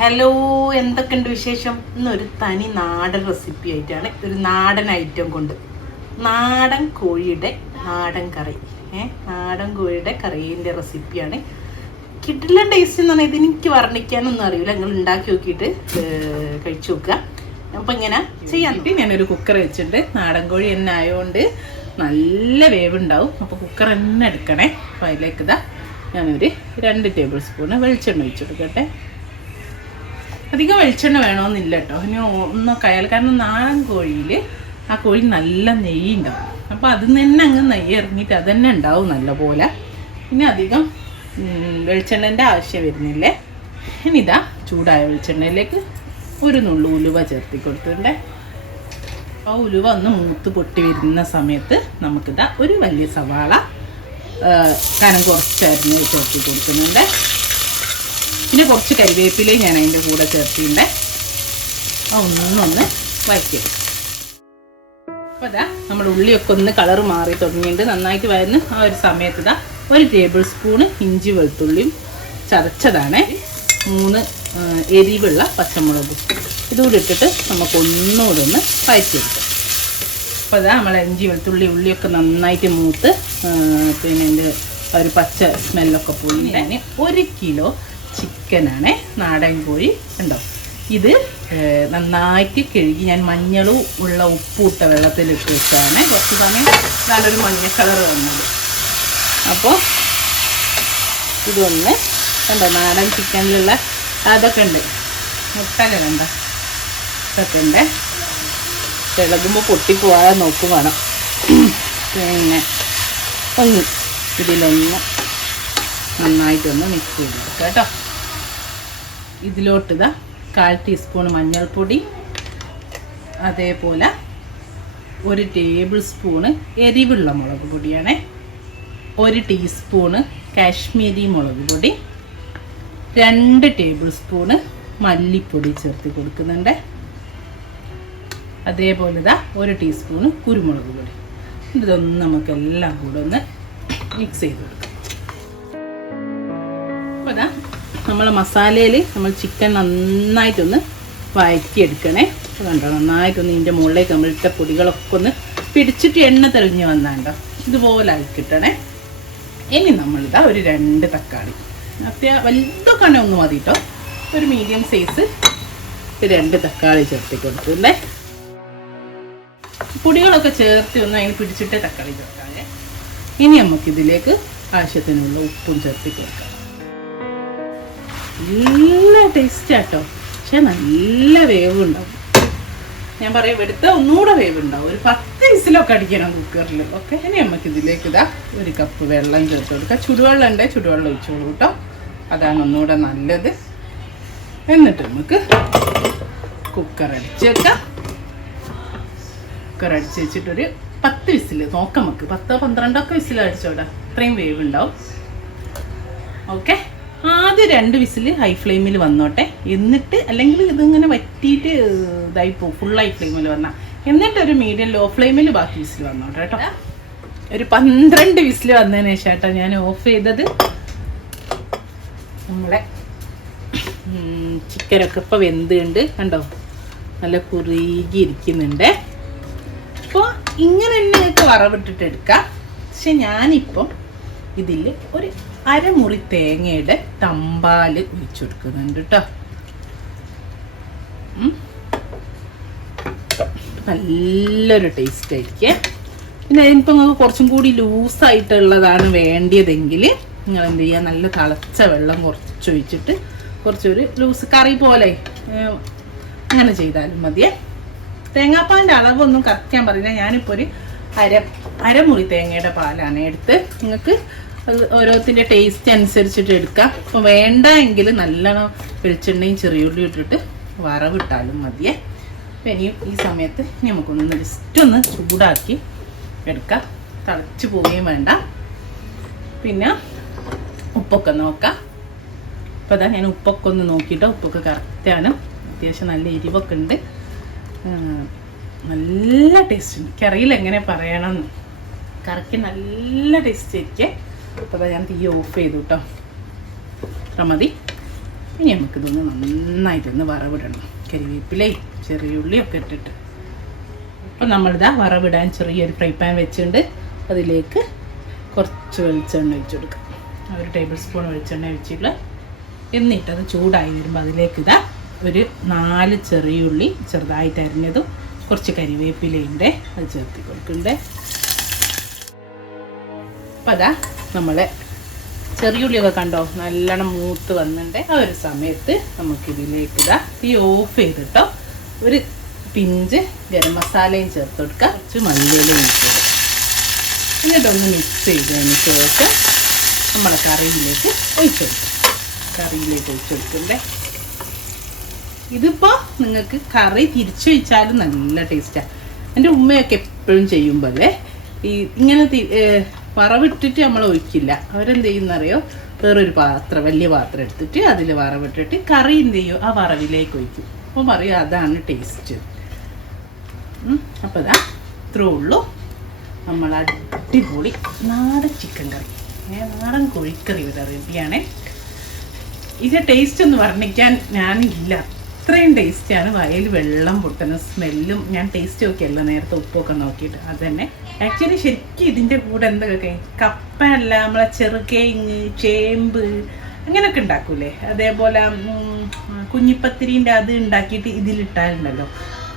Hello, എന്തൊക്കെയുണ്ട് വിശേഷം? ഇന്നൊരു തനി നാടൻ റെസിപ്പി ആയിട്ടാണ്, ഒരു നാടൻ ഐറ്റം കൊണ്ട് നാടൻ കോഴിയുടെ നാടൻ കറി. നാടൻ കോഴിയുടെ കറീൻ്റെ റെസിപ്പിയാണ്. കിട്ടില്ല ടേസ്റ്റ് എന്ന് പറഞ്ഞാൽ എനിക്ക് വർണ്ണിക്കാനൊന്നും അറിയില്ല. നിങ്ങൾ ഉണ്ടാക്കി നോക്കിയിട്ട് കഴിച്ചു നോക്കുക. അപ്പം ഇങ്ങനെ ചെയ്യാൻ ഞാനൊരു കുക്കർ വെച്ചിട്ടുണ്ട്. നാടൻ കോഴി തന്നെ ആയതുകൊണ്ട് നല്ല വേവുണ്ടാവും. അപ്പോൾ കുക്കർ തന്നെ എടുക്കണേ. അപ്പോൾ അതിലേക്ക് ഇതാ ഞാനൊരു 2 ടേബിൾ സ്പൂണ് വെളിച്ചെണ്ണ ഒഴിച്ചെടുക്കട്ടെ. അധികം വെളിച്ചെണ്ണ വേണമെന്നില്ല കേട്ടോ. ഇനി ഒന്നൊക്കെ ആയാൽ, കാരണം നാടൻ കോഴിയിൽ ആ കോഴി നല്ല നെയ്യ് ഉണ്ടാവും. അപ്പോൾ അതിൽ നിന്ന് തന്നെ അങ്ങ് നെയ്യ് ഇറങ്ങിയിട്ട് അത് തന്നെ ഉണ്ടാവും നല്ല പോലെ. പിന്നെ അധികം വെളിച്ചെണ്ണേൻ്റെ ആവശ്യം വരുന്നില്ലേ. ഇനി ഇതാ ചൂടായ വെളിച്ചെണ്ണയിലേക്ക് ഒരു നുള്ളു ഉലുവ ചേർത്തി കൊടുത്തിട്ടുണ്ട്. ആ ഉലുവ ഒന്ന് മൂത്ത് പൊട്ടി വരുന്ന സമയത്ത് നമുക്കിതാ ഒരു വലിയ സവാള കനം കുറച്ചരിഞ്ഞ് ചേർത്തി കൊടുക്കുന്നുണ്ട്. പിന്നെ കുറച്ച് കരിവേപ്പിലയും ഞാൻ അതിൻ്റെ കൂടെ ചേർത്തിട്ടുണ്ട്. ഒന്നൊന്ന് വഴറ്റിയെടുക്കും. അപ്പോൾ അതാ നമ്മുടെ ഉള്ളിയൊക്കെ ഒന്ന് കളർ മാറി തുടങ്ങിയിട്ടുണ്ട്. നന്നായിട്ട് വരുന്ന ആ ഒരു സമയത്ത് ഇതാ 1 ടേബിൾ സ്പൂണ് ഇഞ്ചി വെളുത്തുള്ളിയും ചതച്ചതാണ്, 3 എരിവുള്ള പച്ചമുളകും ഇതുകൂടി ഇട്ടിട്ട് നമുക്കൊന്നുകൂടെ ഒന്ന് വഴറ്റിയെടുക്കാം. അപ്പോൾ അതാ നമ്മളെ ഇഞ്ചി വെളുത്തുള്ളി ഉള്ളിയൊക്കെ നന്നായിട്ട് മൂത്ത് പിന്നെ അതിൻ്റെ ഒരു പച്ച സ്മെല്ലൊക്കെ പോയി. ഞാൻ 1 കിലോ ചിക്കനാണ്, നാടൻ കോഴി ഉണ്ടോ. ഇത് നന്നായിട്ട് കഴുകി ഞാൻ മഞ്ഞളും ഉള്ള ഉപ്പിട്ട വെള്ളത്തിലിട്ട് വെച്ചാണ് കുറച്ച് സമയം നല്ലൊരു മഞ്ഞ കളർ വന്നത്. അപ്പോൾ ഇതൊന്ന് കണ്ടോ, നാടൻ ചിക്കനിലുള്ള അതൊക്കെ ഉണ്ട്, മുട്ടകൾ കണ്ടോ, ഇതൊക്കെ ഉണ്ട്. തിളകുമ്പോൾ പൊട്ടിപ്പോവാതെ നോക്കും വേണം. പിന്നെ ഒന്ന് ഇതിലൊന്ന് നന്നായിട്ടൊന്ന് മിക്സ് ചെയ്തെടുക്കുക കേട്ടോ. ഇതിലോട്ട് ഇതാ 1/4 ടീസ്പൂൺ മഞ്ഞൾപ്പൊടി, അതേപോലെ 1 ടേബിൾ സ്പൂണ് എരിവുള്ള മുളക് പൊടിയാണ്, 1 ടീസ്പൂണ് കാശ്മീരി മുളക് പൊടി, 2 ടേബിൾ സ്പൂണ് മല്ലിപ്പൊടി ചേർത്ത് കൊടുക്കുന്നുണ്ട്. അതേപോലെ ഇതാ 1 ടീസ്പൂണ് കുരുമുളക് പൊടി. ഇതൊന്ന് നമുക്കെല്ലാം കൂടെ ഒന്ന് മിക്സ് ചെയ്ത് കൊടുക്കാം. അപ്പോൾ അതാ നമ്മളെ മസാലയിൽ നമ്മൾ ചിക്കൻ നന്നായിട്ടൊന്ന് വഴറ്റിയെടുക്കണേ. കണ്ടോ, നന്നായിട്ടൊന്ന് ഇതിൻ്റെ മുകളിലേക്ക് നമ്മളിട്ട പൊടികളൊക്കെ ഒന്ന് പിടിച്ചിട്ട് എണ്ണ തെളിഞ്ഞ് വന്നാണ്ടോ ഇതുപോലെ ആയിക്കിട്ടണേ. ഇനി നമ്മളിതാ ഒരു 2 തക്കാളി, വലുതൊക്കെ ആണെങ്കിൽ ഒന്ന് മതി കേട്ടോ, ഒരു മീഡിയം സൈസ് 2 തക്കാളി ചേർത്തി കൊടുത്തിട്ടുണ്ടേ. പൊടികളൊക്കെ ചേർത്ത് ഒന്ന് അതിന് പിടിച്ചിട്ട് തക്കാളി ചേർക്കാതെ. ഇനി നമുക്കിതിലേക്ക് ആവശ്യത്തിനുള്ള ഉപ്പും ചേർത്തി കൊടുക്കാം. നല്ല ടേസ്റ്റ് ആട്ടോ, പക്ഷെ നല്ല വേവ് ഉണ്ടാവും. ഞാൻ പറയും എടുത്ത ഒന്നുകൂടെ വേവ് ഉണ്ടാവും. ഒരു 10 വിസിലൊക്കെ അടിക്കണം കുക്കറിൽ. ഓക്കെ, ഇനി നമുക്കിതിലേക്ക് ഇതാ 1 കപ്പ് വെള്ളം ചേർത്ത് കൊടുക്കാം. ചുടുവെള്ളം ഉണ്ടെങ്കിൽ ചുടുവെള്ളം ഒഴിച്ചോളൂ കേട്ടോ, അതാണ് ഒന്നുകൂടെ നല്ലത്. എന്നിട്ട് നമുക്ക് കുക്കർ അടിച്ച് വെക്കാം. കുക്കർ അടിച്ച് വെച്ചിട്ടൊരു 10 വിസിൽ നോക്കാം. നമുക്ക് 10-12 വിസിൽ അടിച്ചോടാ, അത്രയും വേവ് ഉണ്ടാവും. ഓക്കെ, ആദ്യം 2 വിസിൽ ഹൈ ഫ്ലെയിമിൽ വന്നോട്ടെ. എന്നിട്ട് അല്ലെങ്കിൽ ഇതിങ്ങനെ വറ്റിയിട്ട് ഇതായിപ്പോവും ഫുൾ ഹൈ ഫ്ലെയിമിൽ വന്നാൽ. എന്നിട്ട് ഒരു മീഡിയം ലോ ഫ്ലെയിമിൽ ബാക്കി വിസിൽ വന്നോട്ടെ കേട്ടോ. ഒരു 12 വിസിൽ വന്നതിന് ശേഷം കേട്ടോ ഞാൻ ഓഫ് ചെയ്തത്. നമ്മളെ ചിക്കനൊക്കെ ഇപ്പോൾ വെന്തുണ്ട് കണ്ടോ, നല്ല കുറുകി ഇരിക്കുന്നുണ്ട്. അപ്പോൾ ഇങ്ങനെ തന്നെ നിങ്ങൾക്ക് വറവിട്ടിട്ട് എടുക്കാം. പക്ഷെ ഞാനിപ്പം ഇതിൽ ഒരു 1/2 മുറി തേങ്ങയുടെ തമ്പാല് ഒഴിച്ചു കൊടുക്കുന്നുണ്ട് കേട്ടോ. നല്ലൊരു ടേസ്റ്റ് ആയിരിക്കും. പിന്നെ അതിനിപ്പോൾ നിങ്ങൾക്ക് കുറച്ചും കൂടി ലൂസായിട്ടുള്ളതാണ് വേണ്ടിയതെങ്കിൽ നിങ്ങൾ എന്ത് ചെയ്യുക, നല്ല തിളച്ച വെള്ളം കുറച്ചൊഴിച്ചിട്ട് കുറച്ചൊരു ലൂസ് കറി പോലെ അങ്ങനെ ചെയ്താലും മതിയേ. തേങ്ങാപ്പാലിൻ്റെ അളവൊന്നും കറക്റ്റ് പറയില്ല. ഞാനിപ്പോൾ ഒരു അരമുറി തേങ്ങയുടെ പാലാണ് എടുത്ത്. നിങ്ങൾക്ക് അത് ഓരോത്തിൻ്റെ ടേസ്റ്റ് അനുസരിച്ചിട്ട് എടുക്കാം. അപ്പോൾ വേണ്ട എങ്കിൽ നല്ലോണം വെളിച്ചെണ്ണയും ചെറിയുള്ളി ഇട്ടിട്ട് വറവിട്ടാലും മതിയേ. അപ്പോൾ ഇനിയും ഈ സമയത്ത് നമുക്കൊന്ന് ജസ്റ്റ് ഒന്ന് ചൂടാക്കി എടുക്കാം, തിളച്ച് പോവുകയും വേണ്ട. പിന്നെ ഉപ്പൊക്കെ നോക്കാം. അപ്പോൾ അതാ ഞാൻ ഉപ്പൊക്കെ ഒന്ന് നോക്കിയിട്ട് ഉപ്പൊക്കെ കറക്റ്റാണ്. അത്യാവശ്യം നല്ല എരിവൊക്കെ ഉണ്ട്, നല്ല ടേസ്റ്റ് ഉണ്ട്. എനിക്കറിയില്ല എങ്ങനെ പറയണമെന്ന്. കറിക്ക് നല്ല ടേസ്റ്റ് ആയിരിക്കും. അപ്പോൾ ഞാൻ തീ ഓഫ് ചെയ്തു കേട്ടോ, അത്ര മതി. ഇനി നമുക്കിതൊന്ന് നന്നായിട്ടൊന്ന് വറവിടണം. കരിവേപ്പിലയും ചെറിയുള്ളിയും ഒക്കെ ഇട്ടിട്ട്. അപ്പോൾ നമ്മളിതാ വറവിടാൻ ചെറിയൊരു ഫ്രൈ പാൻ വെച്ചിട്ടുണ്ട്. അതിലേക്ക് കുറച്ച് വെളിച്ചെണ്ണ ഒഴിച്ചു കൊടുക്കാം. 1 ടേബിൾ സ്പൂൺ വെളിച്ചെണ്ണ ഒഴിച്ചിട്ട് എന്നിട്ട് അത് ചൂടായി വരുമ്പോൾ അതിലേക്ക് ഇതാ ഒരു 4 ചെറിയുള്ളി ചെറുതായിട്ട് അരിഞ്ഞതും കുറച്ച് കരിവേപ്പിലയുണ്ട്, അത് ചേർത്തി കൊടുക്കണ്ടേ. അപ്പം അതാ നമ്മളെ ചെറിയുള്ളിയൊക്കെ കണ്ടോ നല്ലോണം മൂത്ത് വന്നിട്ടുണ്ട്. ആ ഒരു സമയത്ത് നമുക്കിതിലേക്ക് ഇതാ തീ ഓഫ് ചെയ്തിട്ടോ ഒരു പിഞ്ച് ഗരം മസാലയും ചേർത്ത് കൊടുക്കുക, കുറച്ച് മല്ലിയിലയും ഒഴിച്ചു കൊടുക്കുക. എന്നിട്ടൊന്ന് മിക്സ് ചെയ്തതിന് ശേഷം നമ്മളെ കറിയിലേക്ക് ഒഴിച്ചു കൊടുക്കണ്ടേ. ഇതിപ്പോൾ നിങ്ങൾക്ക് കറി തിരിച്ചൊഴിച്ചാലും നല്ല ടേസ്റ്റാണ്. എൻ്റെ ഉമ്മയൊക്കെ എപ്പോഴും ചെയ്യുമ്പോഴേ ഇങ്ങനെ വറവിട്ടിട്ട് നമ്മൾ ഒഴിക്കില്ല. അവരെന്ത് ചെയ്യുന്നറിയോ, വേറൊരു പാത്രം വലിയ പാത്രം എടുത്തിട്ട് അതിൽ വറവിട്ടിട്ട് കറി എന്ത് ചെയ്യും ആ വറവിലേക്ക് ഒഴിക്കും. അപ്പോൾ പറയും അതാണ് ടേസ്റ്റ്. അപ്പോൾ ഇതാ ഇത്രേ ഉള്ളൂ നമ്മൾ അടിപൊളി നാടൻ ചിക്കൻ കറി, നാടൻ കോഴിക്കറി ഇവിടെ റെഡിയാണേ. ഇതിൻ്റെ ടേസ്റ്റ് ഒന്ന് വർണ്ണിക്കാൻ ഞാനില്ല, അത്രയും ടേസ്റ്റാണ്. വയൽ വെള്ളം പൊട്ടുന്ന സ്മെല്ലും. ഞാൻ ടേസ്റ്റ് നോക്കിയല്ലോ നേരത്തെ ഉപ്പൊക്കെ നോക്കിയിട്ട്. അത് തന്നെ ആക്ച്വലി ശരിക്കും ഇതിൻ്റെ കൂടെ എന്തൊക്കെ കപ്പ അല്ല നമ്മളെ ചെറുകിഴങ്ങ് ചേമ്പ് അങ്ങനെയൊക്കെ ഉണ്ടാക്കൂലേ, അതേപോലെ കുഞ്ഞിപ്പത്തിരീൻ്റെ അത് ഉണ്ടാക്കിയിട്ട് ഇതിലിട്ടാലുണ്ടല്ലോ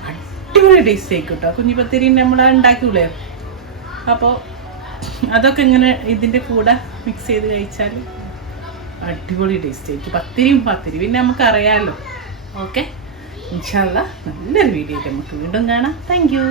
അടിപൊളി ടേസ്റ്റ് ആയിക്കും കേട്ടോ. കുഞ്ഞിപ്പത്തിരീൻ്റെ നമ്മൾ ഉണ്ടാക്കൂലേ, അപ്പോൾ അതൊക്കെ ഇങ്ങനെ ഇതിൻ്റെ കൂടെ മിക്സ് ചെയ്ത് കഴിച്ചാൽ അടിപൊളി ടേസ്റ്റ് ആയിരിക്കും. പത്തിരി പിന്നെ നമുക്കറിയാമല്ലോ. ഓക്കെ, ഇൻഷാ അല്ലാഹ് നല്ലൊരു വീഡിയോ ആയിട്ട് നമുക്ക് വീണ്ടും കാണാം. Thank you.